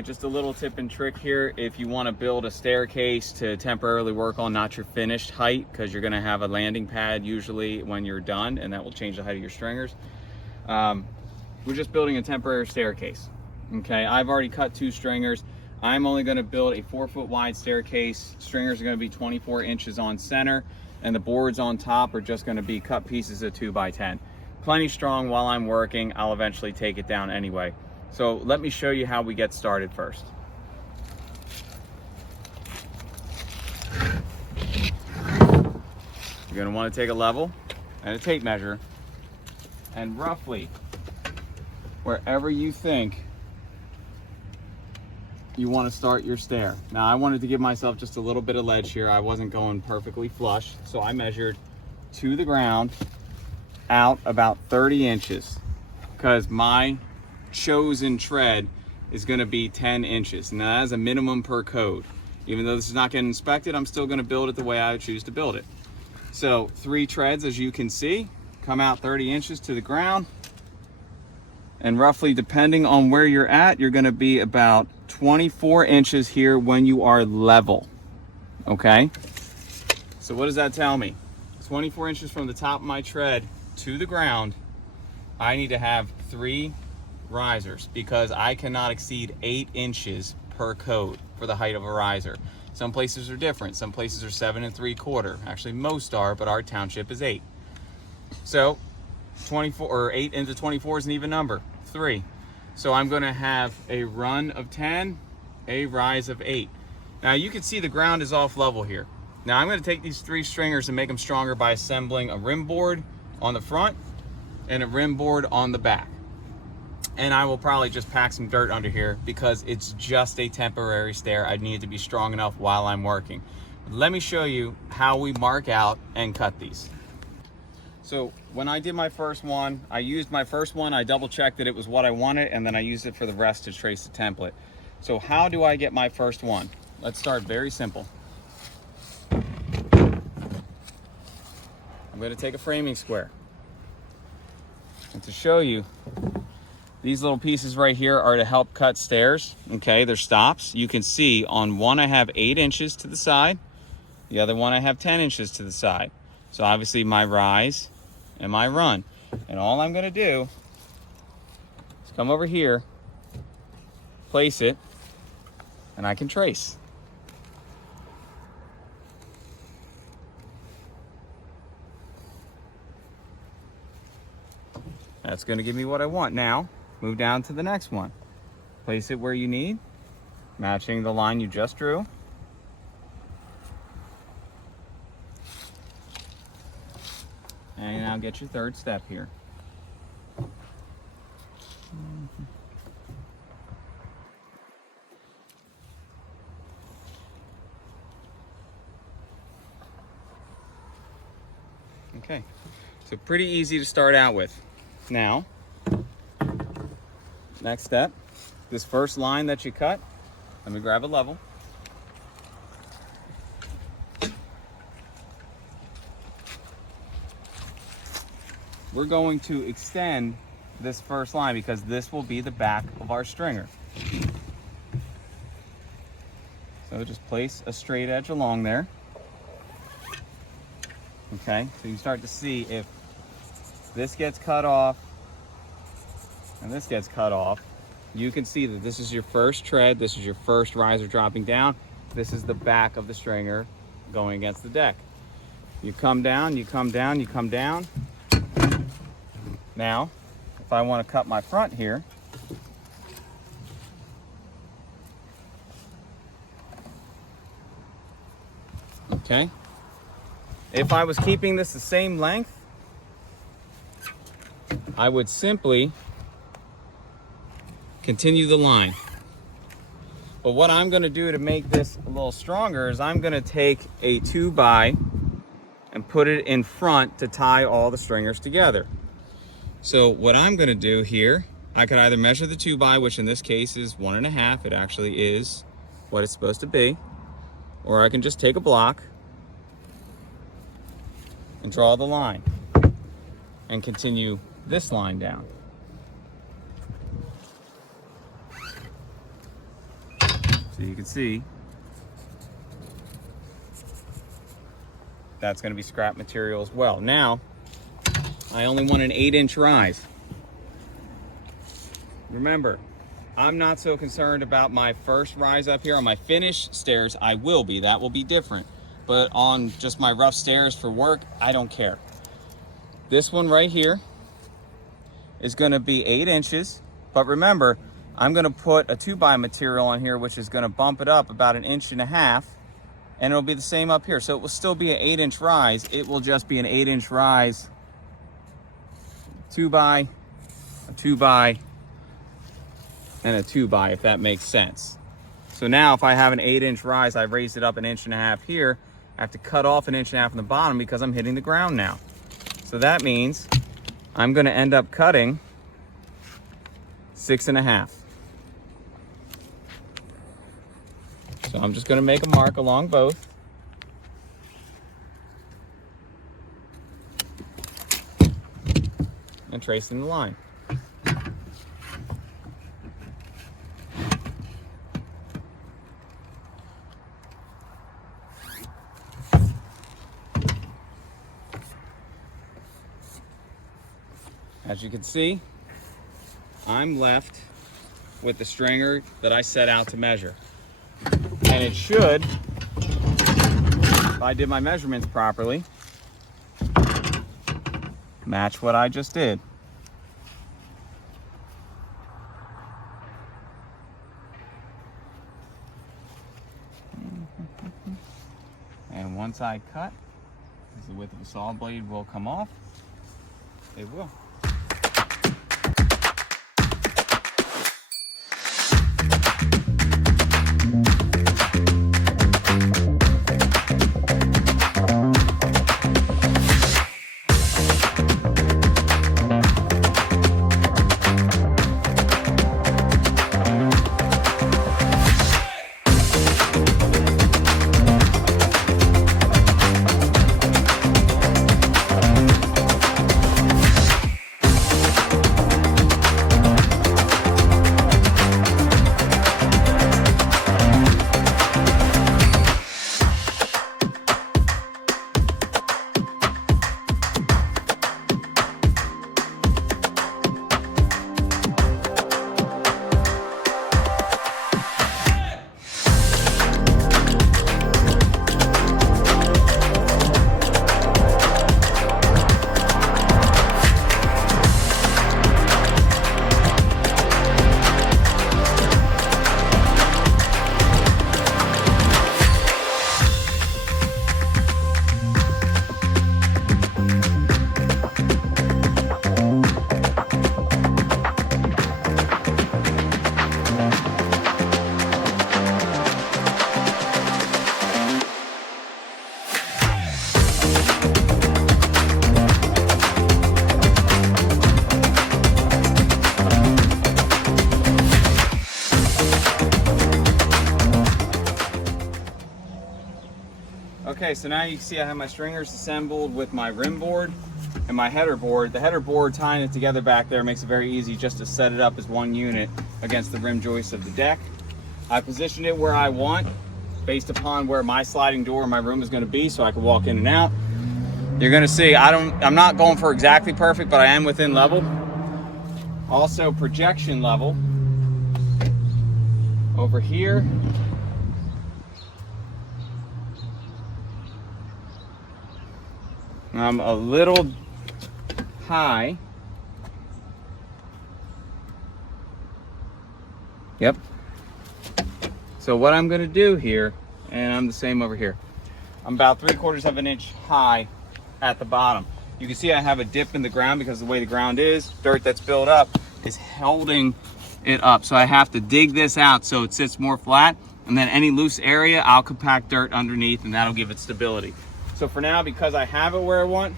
right, just a little tip and trick here. If you want to build a staircase to temporarily work on not your finished height, because you're going to have a landing pad usually when you're done, and that will change the height of your stringers. We're just building a temporary staircase. Okay, I've already cut 2 stringers. I'm only going to build a 4-foot wide staircase. Stringers are going to be 24 inches on center, and the boards on top are just going to be cut pieces of 2x10. Plenty strong while I'm working. I'll eventually take it down anyway. So let me show you how we get started first. You're going to want to take a level and a tape measure, and roughly wherever you think you want to start your stair. Now, I wanted to give myself just a little bit of ledge here. I wasn't going perfectly flush, so I measured to the ground out about 30 inches because my chosen tread is going to be 10 inches. Now, that is a minimum per code. Even though this is not getting inspected, I'm still going to build it the way I would choose to build it. So 3 treads, as you can see, come out 30 inches to the ground. And roughly, depending on where you're at, you're going to be about 24 inches here when you are level. Okay? So what does that tell me? 24 inches from the top of my tread to the ground, I need to have 3 risers because I cannot exceed 8 inches per code for the height of a riser. Some places are different. Some places are 7 3/4. Actually, most are, but our township is 8. So 24 or 8 into 24 is an even number, 3. So I'm going to have a run of 10, a rise of 8. Now you can see the ground is off level here. Now I'm going to take these 3 stringers and make them stronger by assembling a rim board on the front and a rim board on the back. And I will probably just pack some dirt under here because it's just a temporary stair. I need it to be strong enough while I'm working. Let me show you how we mark out and cut these. So when I did my first one, I used my first one, I double checked that it was what I wanted, and then I used it for the rest to trace the template. So how do I get my first one? Let's start very simple. I'm going to take a framing square. And to show you, these little pieces right here are to help cut stairs. Okay, they're stops. You can see on one I have 8 inches to the side. The other one I have 10 inches to the side. So obviously my rise and my run. And all I'm going to do is come over here, place it, and I can trace. That's going to give me what I want. Now, move down to the next one. Place it where you need, matching the line you just drew. And now get your third step here. Okay, so pretty easy to start out with. Now, next step, this first line that you cut, let me grab a level. We're going to extend this first line because this will be the back of our stringer. So just place a straight edge along there. Okay, so you start to see if this gets cut off and this gets cut off, you can see that this is your first tread, this is your first riser dropping down, this is the back of the stringer going against the deck. You come down, you come down, you come down. Now, if I want to cut my front here, okay, if I was keeping this the same length, I would simply continue the line. But what I'm going to do to make this a little stronger is I'm going to take a 2x and put it in front to tie all the stringers together. So what I'm going to do here, I could either measure the 2x, which in this case is 1.5, it actually is what it's supposed to be, or I can just take a block and draw the line and continue this line down. So you can see that's going to be scrap material as well. Now, I only want an 8-inch rise. Remember, I'm not so concerned about my first rise up here. On my finished stairs, I will be. That will be different. But on just my rough stairs for work, I don't care. This one right here is going to be 8 inches. But remember, I'm going to put a 2x material on here, which is going to bump it up about 1.5 inches. And it'll be the same up here. So it will still be an 8-inch rise. It will just be an 8-inch rise, 2x, a 2x, and a 2x, if that makes sense. So now if I have an 8-inch rise, I've raised it up 1.5 inches here. I have to cut off 1.5 inches from the bottom because I'm hitting the ground now. So that means I'm going to end up cutting 6.5. So I'm just going to make a mark along both. And tracing the line. As you can see, I'm left with the stringer that I set out to measure. And it should, if I did my measurements properly, match what I just did. And once I cut, the width of the saw blade will come off. It will. Okay, so now you can see I have my stringers assembled with my rim board and my header board. The header board, tying it together back there, makes it very easy just to set it up as one unit against the rim joist of the deck. I positioned it where I want based upon where my sliding door in my room is going to be, so I can walk in and out. You're going to see I'm not going for exactly perfect, but I am within level. Also projection level over here. I'm a little high. Yep. So what I'm going to do here, and I'm the same over here, I'm about 3/4 of an inch high at the bottom. You can see I have a dip in the ground because the way the ground is, dirt that's built up is holding it up. So I have to dig this out so it sits more flat, and then any loose area, I'll compact dirt underneath and that'll give it stability. So for now, because I have it where I want,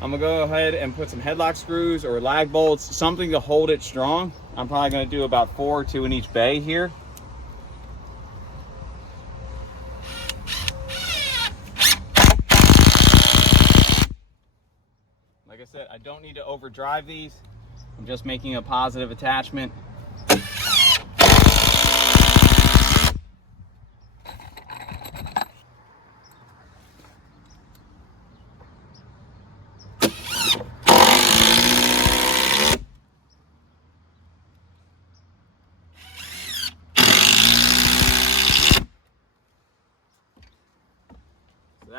I'm gonna go ahead and put some headlock screws or lag bolts, something to hold it strong. I'm probably gonna do about 4 2 in each bay here. Like I said, I don't need to overdrive these. I'm just making a positive attachment.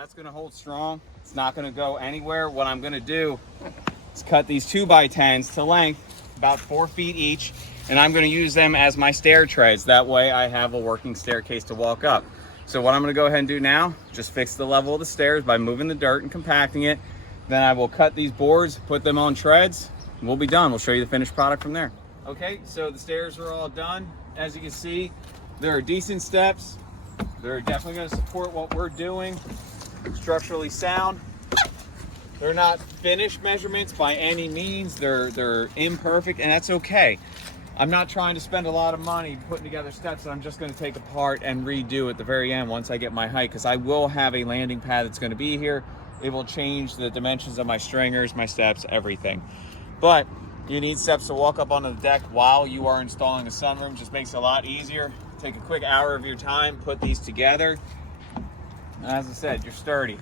that's gonna hold strong. It's not gonna go anywhere. What I'm gonna do is cut these 2x10s to length, about 4 feet each, and I'm gonna use them as my stair treads. That way I have a working staircase to walk up. So what I'm gonna go ahead and do now, just fix the level of the stairs by moving the dirt and compacting it. Then I will cut these boards, put them on treads, and we'll be done. We'll show you the finished product from there. Okay, so the stairs are all done. As you can see, there are decent steps. They're definitely gonna support what we're doing. Structurally sound. They're not finished measurements by any means. They're imperfect, and that's okay. I'm not trying to spend a lot of money putting together steps that I'm just going to take apart and redo at the very end once I get my height, because I will have a landing pad that's going to be here. It will change the dimensions of my stringers, my steps, everything. But you need steps to walk up onto the deck while you are installing a sunroom. Just makes it a lot easier. Take a quick hour of your time, put these together. And as I said, you're sturdy.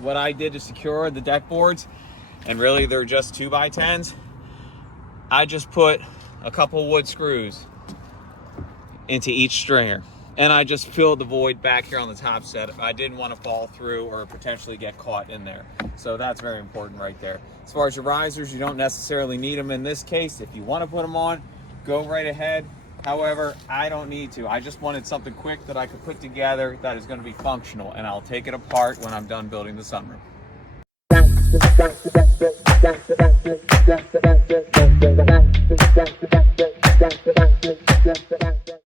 What I did to secure the deck boards, and really they're just 2x10s, I just put a couple wood screws into each stringer, and I just filled the void back here on the top set. I didn't want to fall through or potentially get caught in there. So that's very important right there. As far as your risers, you don't necessarily need them in this case. If you want to put them on, go right ahead. However, I don't need to. I just wanted something quick that I could put together that is going to be functional, and I'll take it apart when I'm done building the sunroom.